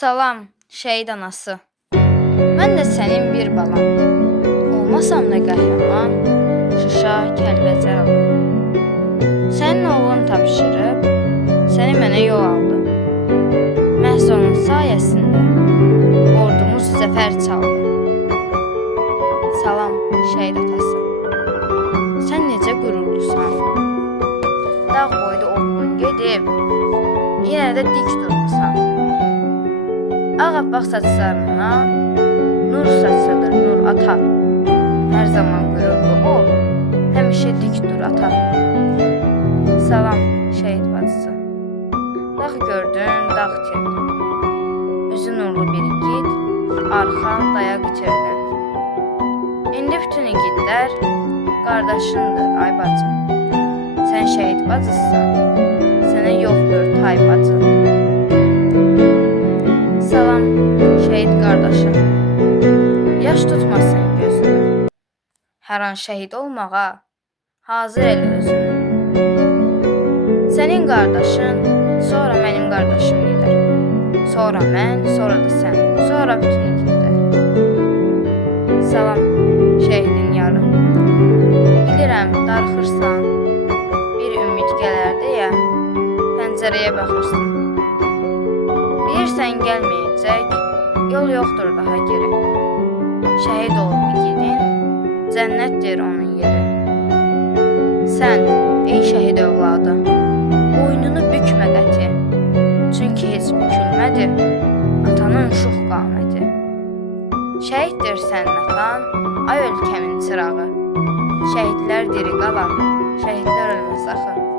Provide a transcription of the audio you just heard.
Salam, şəhid anası. Mən də sənin bir balan. Olmasam da qəhrəman, Şuşa, Kəlbəcər alım. Sənin oğlun tapşırıb, səni mənə yol aldı. Məhz onun sayəsində ordumuz zəfər çaldı. Salam, şəhid atası. Sən necə qürurlusan? Dağ boyda oğlun gedib, yenə də dik durmusan. Ağappaq saçlarından nur saçılır, nur ata. Hər zaman qürurlu ol, həmişə dik dur ata. Salam, şəhid bacısı. Dağ gördün, dağ itirdin. Üzü nurlu bir igid, arxa dayaq itirdin. İndi bütün igidlər qardaşındır, ay bacım. Sən şəhid bacısısan, sənə yoxdur tay bacı. Salam, şəhid qardaşım. Yaş tutmasın gözünü. Hər an şəhid olmağa hazır elə özünü. Sənin qardaşın, sonra mənim qardaşım gedər. Sonra mən, sonra da sən, sonra bütün igidlər. Salam, şəhidin yarım. Bilirəm, darıxırsan, bir ümid gələr deyə pəncərəyə baxırsan. Bilirsən gəlməyəcək, yol yoxdur daha geri. Şəhid olub igidin, cənnətdir onun yeri. Sən, ey şəhid övladı, boynunu bükmə qəti. Çünki heç bükülmədi atanın şux qaməti. Şəhiddir sənin atan, ay ölkəmin çırağı. Şəhidlər diri qalar, şəhidlər ölməz axı.